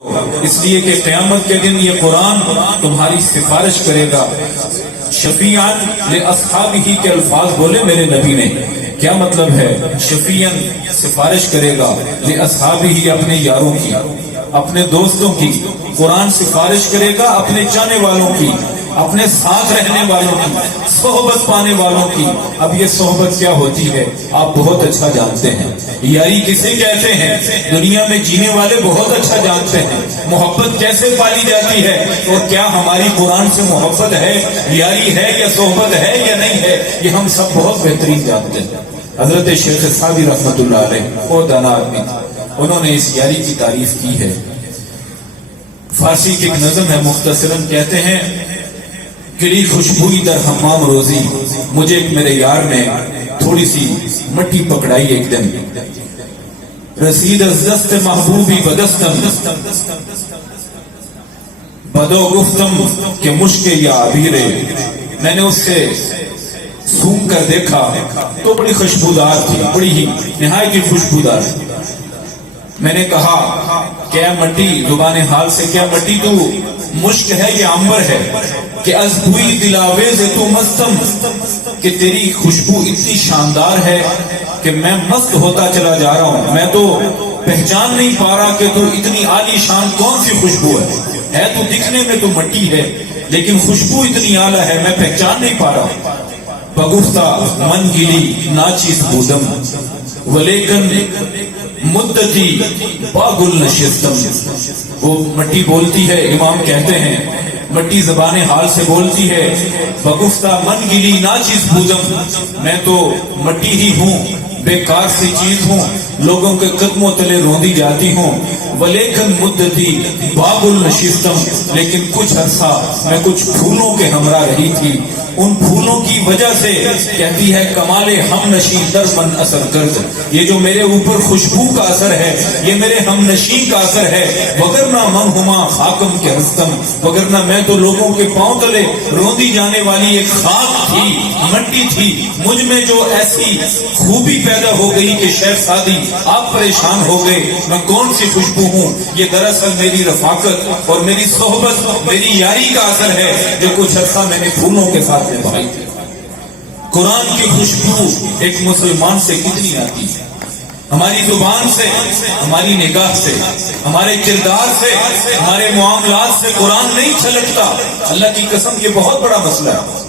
اس لیے کہ قیامت کے دن یہ قرآن تمہاری سفارش کرے گا. شفیعاً لاصحابہ کے الفاظ بولے میرے نبی نے. کیا مطلب ہے؟ شفیعاً سفارش کرے گا لاصحابہ اپنے یاروں کی، اپنے دوستوں کی. قرآن سفارش کرے گا اپنے چاہنے والوں کی، اپنے ساتھ رہنے والوں کی، صحبت پانے والوں کی. اب یہ صحبت کیا ہوتی ہے آپ بہت اچھا جانتے ہیں. یاری کسے کہتے ہیں دنیا میں جینے والے بہت اچھا جانتے ہیں. محبت کیسے پالی جاتی ہے اور کیا ہماری قرآن سے محبت ہے، یاری ہے یا صحبت ہے یا نہیں ہے، یہ ہم سب بہت بہترین جانتے ہیں. حضرت شیخ سعدی رحمۃ اللہ علیہ بہت دانا آدمی تھے، انہوں نے اس یاری کی تعریف کی ہے. فارسی کی ایک نظم ہے، مختصراً کہتے ہیں گلی خوشبوئی در حمام روزی. مجھے ایک میرے یار نے تھوڑی سی مٹی پکڑائی ایک دن. رسید از دست محبوبی بدستم بدو گفتم کہ مشک یا عبیرے. میں نے اس سے سونگ کر دیکھا تو بڑی خوشبودار تھی، بڑی ہی نہایت ہی خوشبودار. میں نے کہا کیا مٹی، زبان حال سے کیا مٹی تو مشک ہے یا عنبر ہے؟ کہ از بوئی دلاویز تو مستم، کہ تیری خوشبو اتنی شاندار ہے کہ میں مست ہوتا چلا جا رہا ہوں. میں تو پہچان نہیں پا رہا کہ تو اتنی عالی شان کون سی خوشبو ہے تو دکھنے میں تو مٹی ہے لیکن خوشبو اتنی اعلیٰ ہے میں پہچان نہیں پا رہا. بگفتہ من گلی ناچیز بودم ولیکن مدتی باگل نشستم. وہ مٹی بولتی ہے، امام کہتے ہیں مٹی زبان حال سے بولتی ہے بگفتہ من گلی ناچیز بودم، میں تو مٹی ہی ہوں، بیکار سی چیز ہوں، لوگوں کے قدموں تلے روندی جاتی ہوں. ولیکن مدتی باگل نشستم، لیکن کچھ عرصہ میں کچھ پھولوں کے ہمراہ رہی تھی. ان پھولوں کی وجہ سے کہتی ہے کمال ہم نشیں در من اثر کرد. یہ جو میرے اوپر خوشبو کا اثر ہے یہ میرے ہم نشیں کا اثر ہے. وگرنہ من ہما خاکم کے رستم، وگرنہ میں تو لوگوں کے پاؤں تلے روندی جانے والی ایک خاک تھی، مٹی تھی. مجھ میں جو ایسی خوبی پیدا ہو گئی کہ شیخ سعدی آپ پریشان ہو گئے میں کون سی خوشبو ہوں. یہ دراصل میری رفاقت اور میری صحبت، میری یاری کا اثر ہے جو کچھ عرصہ میں نے پھولوں کے ساتھ نبھائی. قرآن کی خوشبو ایک مسلمان سے کتنی آتی ہے؟ ہماری زبان سے، ہماری نگاہ سے، ہمارے کردار سے، ہمارے معاملات سے قرآن نہیں چھلکتا. اللہ کی قسم یہ بہت بڑا مسئلہ ہے.